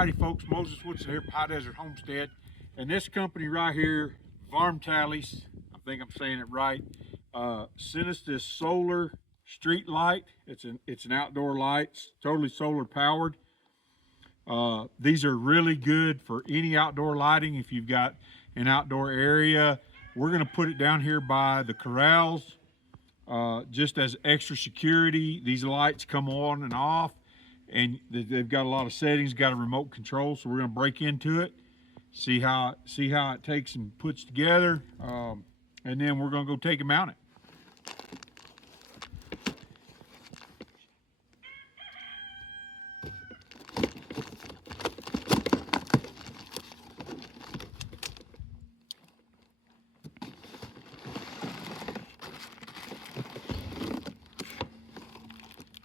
Alrighty folks, Moses Woodson here, High Desert Homestead, and this company right here, Varmtalys, I think I'm saying it right, sent us this solar street light. It's an outdoor light, it's totally solar powered. These are really good for any outdoor lighting. If you've got an outdoor area, we're going to put it down here by the corrals just as extra security. These lights come on and off, and they've got a lot of settings, got a remote control, so we're going to break into it, see how it takes and puts together, and then we're going to go take and mount it.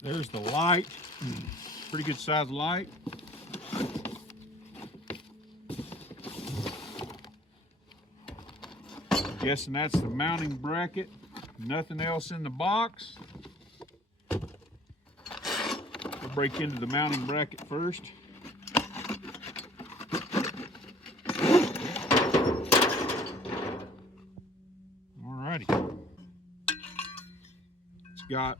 There's the light, pretty good size light. Guessing that's the mounting bracket, nothing else in the box. We'll break into the mounting bracket first. Alrighty. It's got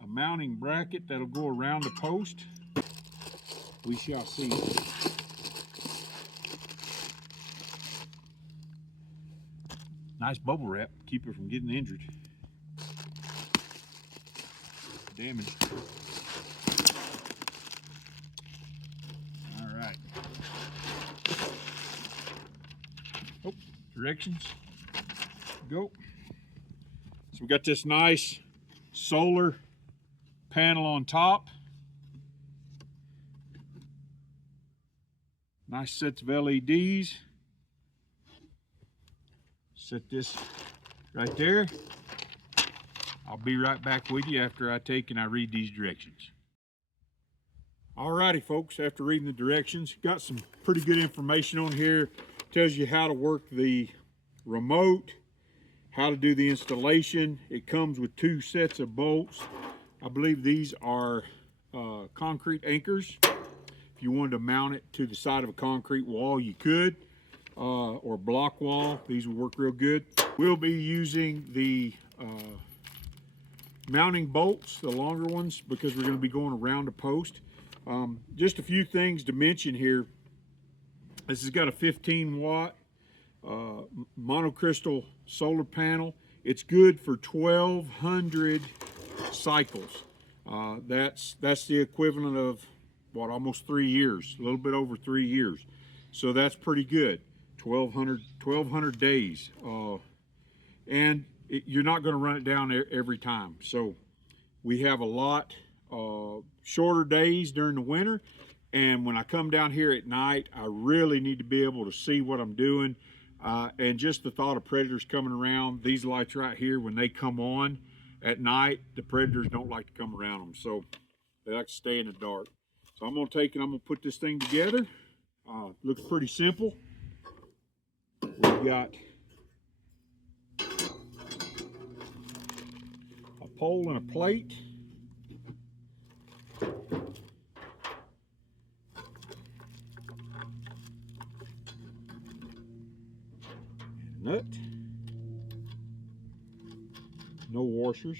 a mounting bracket that'll go around the post. We shall see. Nice bubble wrap, keep it from getting injured. Damage. All right. Oh, directions. Go. So we got this nice solar panel on top. Nice sets of LEDs. Set this right there. I'll be right back with you after I take and I read these directions. Alrighty folks, after reading the directions, got some pretty good information on here. Tells you how to work the remote, how to do the installation. It comes with 2 sets of bolts. I believe these are concrete anchors. If you wanted to mount it to the side of a concrete wall, you could, or block wall. These will work real good. We'll be using the mounting bolts, the longer ones, because we're going to be going around a post. Just a few things to mention here. This has got a 15-watt monocrystal solar panel. It's good for 1,200 cycles. That's the equivalent of what, almost 3 years, a little bit over 3 years. So that's pretty good. 1,200 days, and you're not going to run it down every time. So we have a lot shorter days during the winter, and when I come down here at night, I really need to be able to see what I'm doing, and just the thought of predators coming around. These lights right here, when they come on at night, the predators don't like to come around them, so they like to stay in the dark. So I'm going to take and I'm going to put this thing together. Looks pretty simple. We've got a pole and a plate. And a nut. No washers.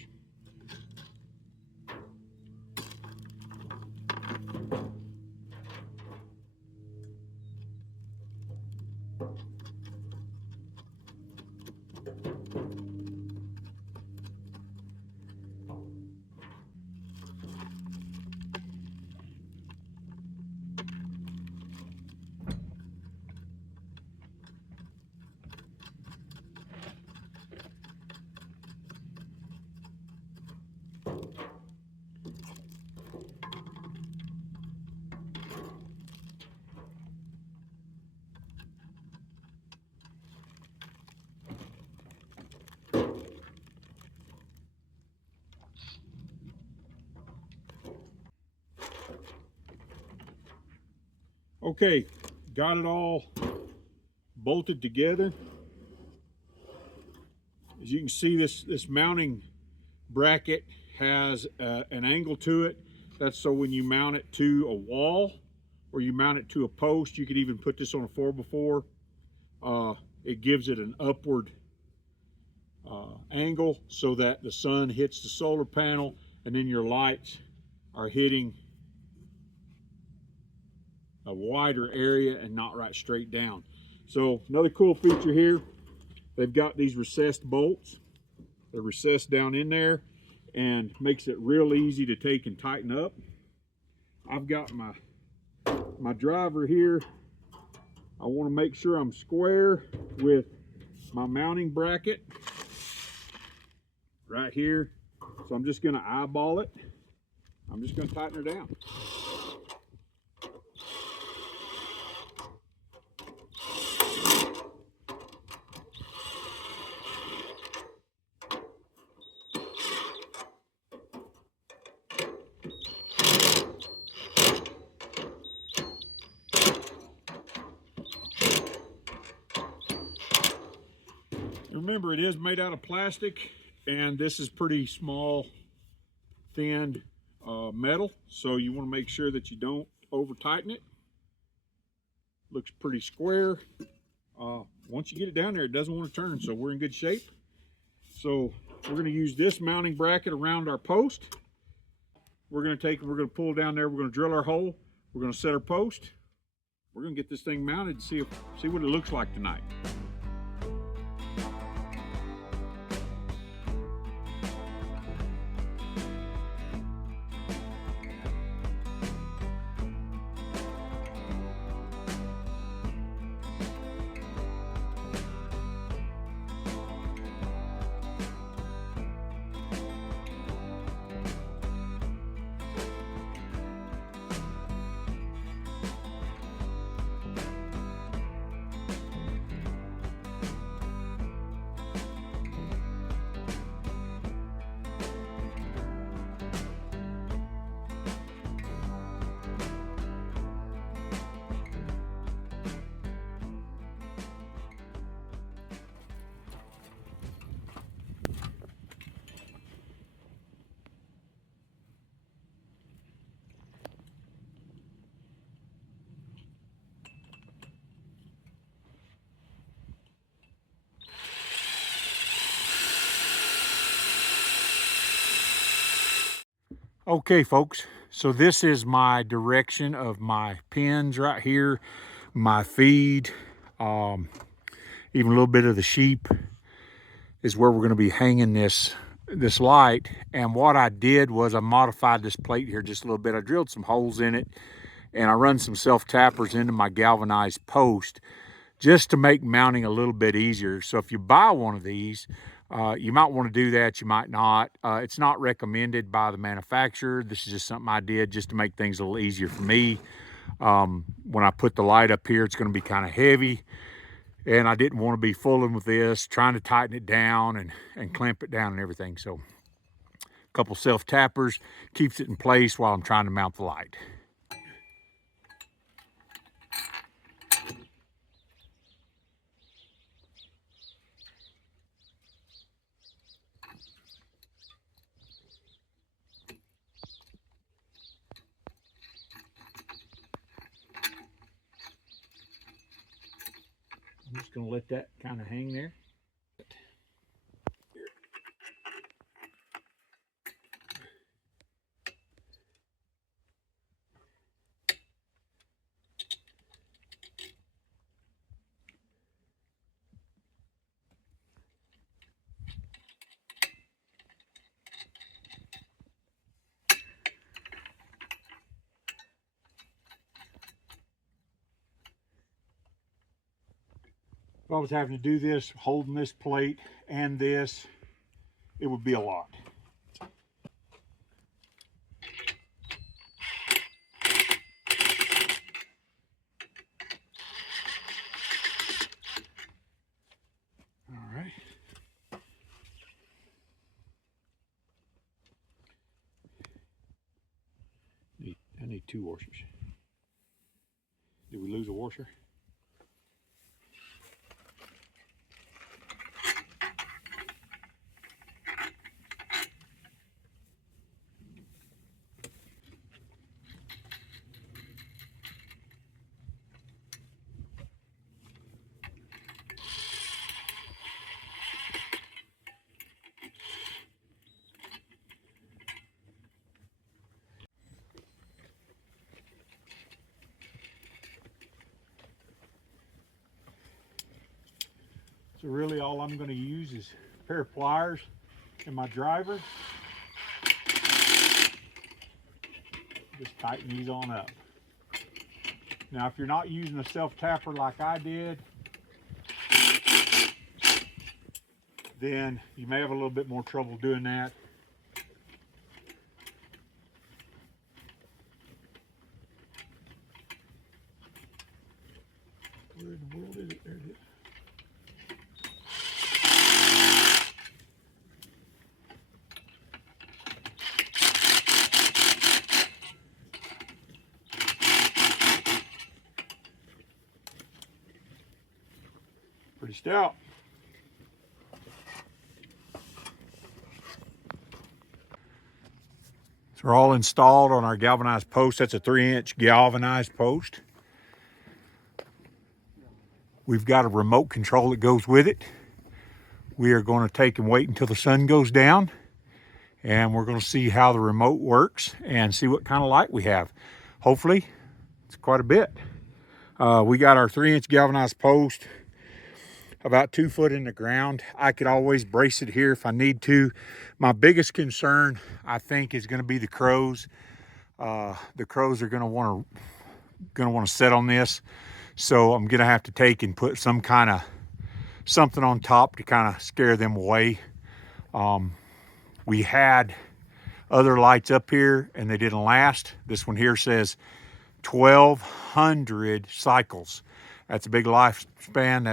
Okay, got it all bolted together. As you can see, this mounting bracket has an angle to it. That's so when you mount it to a wall or you mount it to a post. You could even put this on a 4x4. It gives it an upward angle so that the sun hits the solar panel, and then your lights are hitting a wider area and not right straight down. So another cool feature here, they've got these recessed bolts. They're recessed down in there and makes it real easy to take and tighten up. I've got my driver here. I want to make sure I'm square with my mounting bracket right here. So I'm just going to eyeball it. I'm just going to tighten her down. Remember, it is made out of plastic, and this is pretty small, thin metal, so you want to make sure that you don't over tighten it. Looks pretty square. Once you get it down there, it doesn't want to turn, so we're in good shape. So we're going to use this mounting bracket around our post. We're going to pull down there, we're going to drill our hole, we're going to set our post. We're going to get this thing mounted and see what it looks like tonight. Okay, folks, so this is my direction of my pens right here, my feed, even a little bit of the sheep is where we're going to be hanging this light. And what I did was I modified this plate here just a little bit. I drilled some holes in it, and I run some self-tappers into my galvanized post just to make mounting a little bit easier. So if you buy one of these, you might want to do that, you might not. It's not recommended by the manufacturer. This is just something I did just to make things a little easier for me. When I put the light up here, it's going to be kind of heavy, and I didn't want to be fooling with this, trying to tighten it down and clamp it down and everything. So a couple self-tappers keeps it in place while I'm trying to mount the light. I'm just going to let that kind of hang there. If I was having to do this, holding this plate and this, it would be a lot. All right. I need 2 washers. Did we lose a washer? So really all I'm going to use is a pair of pliers and my driver. Just tighten these on up. Now if you're not using a self-tapper like I did, then you may have a little bit more trouble doing that. Where in the world is it? There it is. Pretty stout. So we're all installed on our galvanized post. That's a 3-inch galvanized post. We've got a remote control that goes with it. We are going to take and wait until the sun goes down, and we're going to see how the remote works and see what kind of light we have. Hopefully, it's quite a bit. We got our 3-inch galvanized post about 2 foot in the ground. I could always brace it here if I need to. My biggest concern, I think, is going to be the crows. The crows are going to want to set on this, so I'm going to have to take and put something on top to kind of scare them away. We had other lights up here and they didn't last. This one here says 1,200 cycles. That's a big lifespan.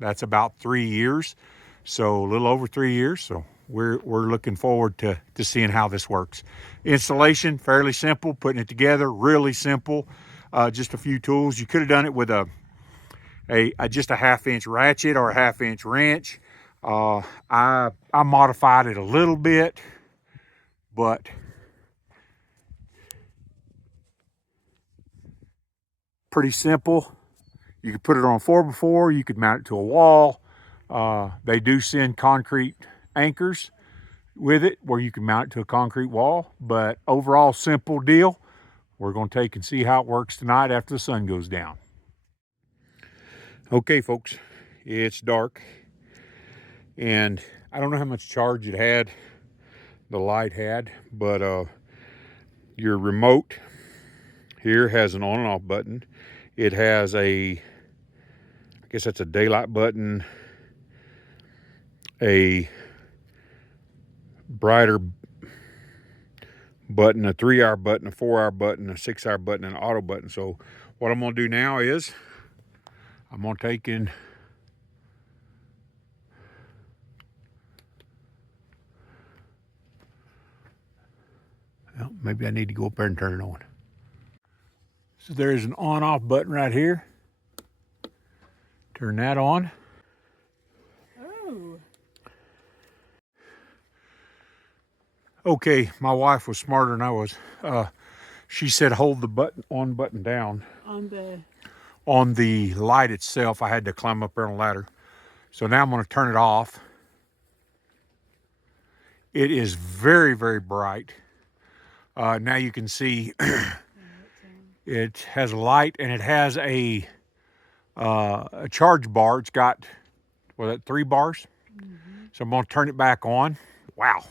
That's about 3 years, so a little over 3 years. So we're looking forward to seeing how this works. Installation, fairly simple. Putting it together, really simple. Just a few tools. You could have done it with just a 1/2-inch ratchet or a 1/2-inch wrench. I modified it a little bit, but pretty simple. You could put it on a 4x4, you could mount it to a wall. They do send concrete anchors with it where you can mount it to a concrete wall, but overall simple deal. We're going to take and see how it works tonight after the sun goes down. Okay folks, it's dark and I don't know how much charge it had, the light had, but your remote here has an on and off button. It has I guess that's a daylight button, a brighter button, a 3-hour button, a 4-hour button, a 6-hour button, and an auto button. So what I'm going to do now is I'm going to take in well, maybe I need to go up there and turn it on. So there's an on-off button right here. Turn that on. Oh. Okay, my wife was smarter than I was. She said hold the button down. On the light itself, I had to climb up there on a ladder. So now I'm going to turn it off. It is very, very bright. Now you can see it has a light and it has a charge bar. It's got, 3 bars? Mm-hmm. So I'm going to turn it back on. Wow.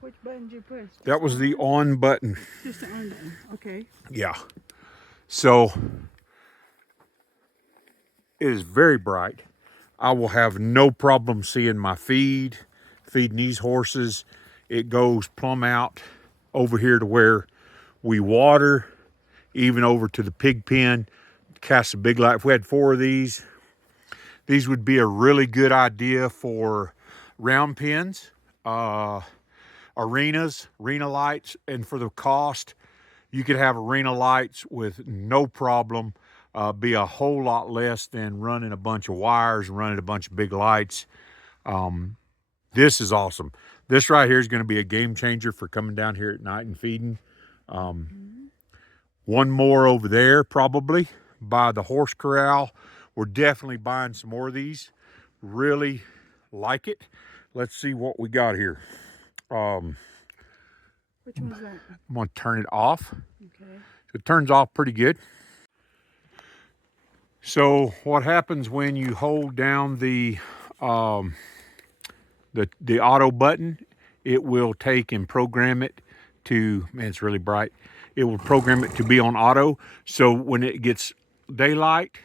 Which button did you push? That was the on button. Just the on button, okay. Yeah. So it is very bright. I will have no problem seeing my feeding these horses. It goes plumb out over here to where we water, even over to the pig pen. Cast a big light. If we had 4 of these would be a really good idea for round pens, arenas, arena lights, and for the cost, you could have arena lights with no problem. Be a whole lot less than running a bunch of wires and running a bunch of big lights. This is awesome. This right here is going to be a game changer for coming down here at night and feeding. One more over there probably by the horse corral. We're definitely buying some more of these. Really like it. Let's see what we got here. Which one's that? I'm going to turn it off. Okay. It turns off pretty good. So what happens when you hold down the auto button, it will take and program it to, man, it's really bright. It will program it to be on auto. So when it gets daylight,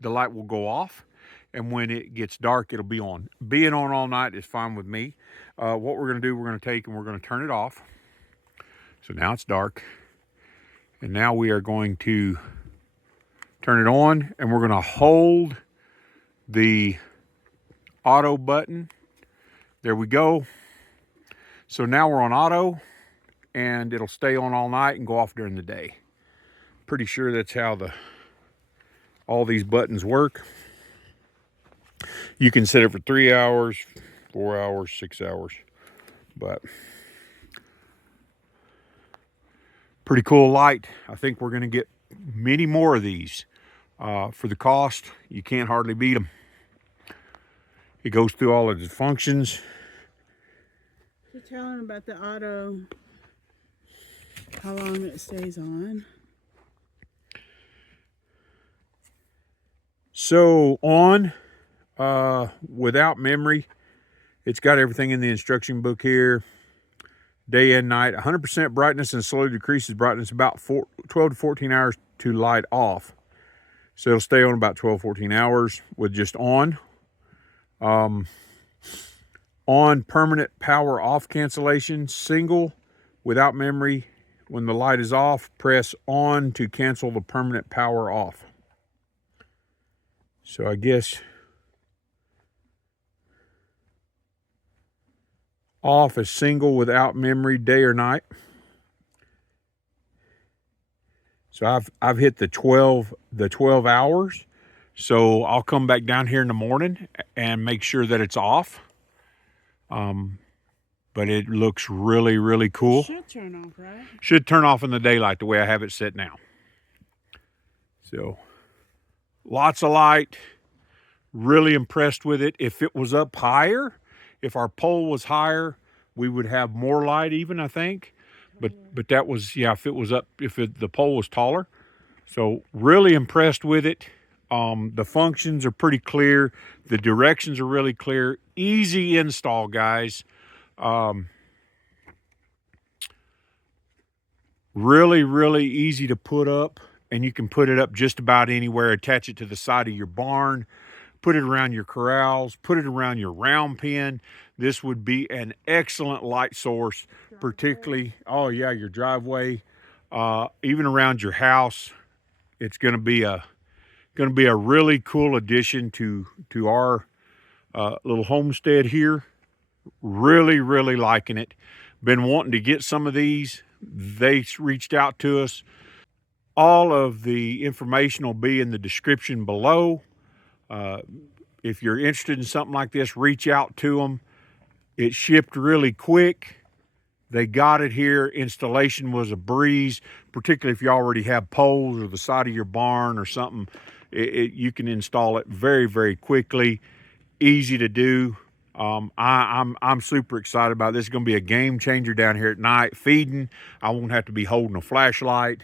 the light will go off. And when it gets dark, it'll be on. Being on all night is fine with me. What we're gonna do, we're gonna take and we're gonna turn it off. So now it's dark. And now we are going to turn it on, and we're gonna hold the auto button. There we go. So now we're on auto, and it'll stay on all night and go off during the day. Pretty sure that's how all these buttons work. You can set it for 3 hours, 4 hours, 6 hours, but pretty cool light. I think we're gonna get many more of these. For the cost, you can't hardly beat them. It goes through all of the functions. So tell them about the auto, how long it stays on. So on, without memory, it's got everything in the instruction book here. Day and night, 100% brightness, and slowly decreases brightness about 12 to 14 hours to light off. So it'll stay on about 12, 14 hours with just on. On permanent power off cancellation, single without memory. When the light is off, press on to cancel the permanent power off. So I guess off is single without memory, day or night. So I've hit the 12 hours. So I'll come back down here in the morning and make sure that it's off. But it looks really, really cool. It should turn off, right? Should turn off in the daylight the way I have it set now. So lots of light. Really impressed with it. If it was up higher, if our pole was higher, we would have more light even, I think. But that was, yeah, if it was up, the pole was taller. So really impressed with it. The functions are pretty clear. The directions are really clear. Easy install, guys. Really, really easy to put up. And you can put it up just about anywhere. Attach it to the side of your barn. Put it around your corrals. Put it around your round pen. This would be an excellent light source, particularly, oh yeah, your driveway, even around your house. It's going to be a really cool addition to our little homestead here. Really, really liking it. Been wanting to get some of these. They reached out to us. All of the information will be in the description below. If you're interested in something like this, reach out to them. It shipped really quick. They got it here. Installation was a breeze, particularly if you already have poles or the side of your barn or something. You can install it very, very quickly. Easy to do. I'm super excited about this. It's going to be a game changer down here at night. Feeding, I won't have to be holding a flashlight,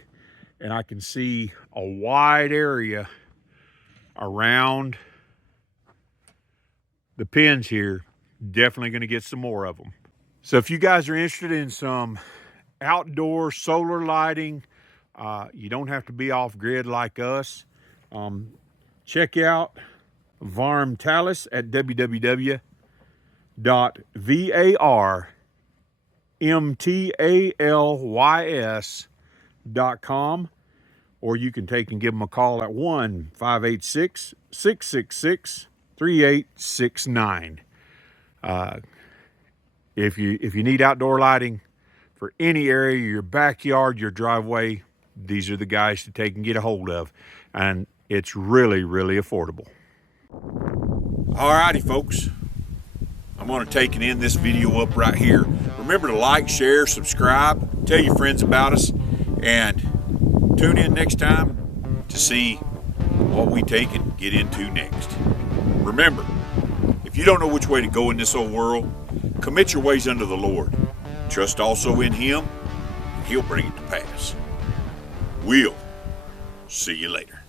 and I can see a wide area around the pens here. Definitely going to get some more of them. So if you guys are interested in some outdoor solar lighting, you don't have to be off grid like us. Check out Varmtalys at www.varmtalys.com, or you can take and give them a call at 1-586-666-3869. If you need outdoor lighting for any area, your backyard, your driveway, these are the guys to take and get a hold of. And it's really, really affordable. Alrighty, folks. I'm going to take and end this video up right here. Remember to like, share, subscribe, tell your friends about us, and tune in next time to see what we take and get into next. Remember, if you don't know which way to go in this old world, commit your ways unto the Lord. Trust also in Him, and He'll bring it to pass. We'll see you later.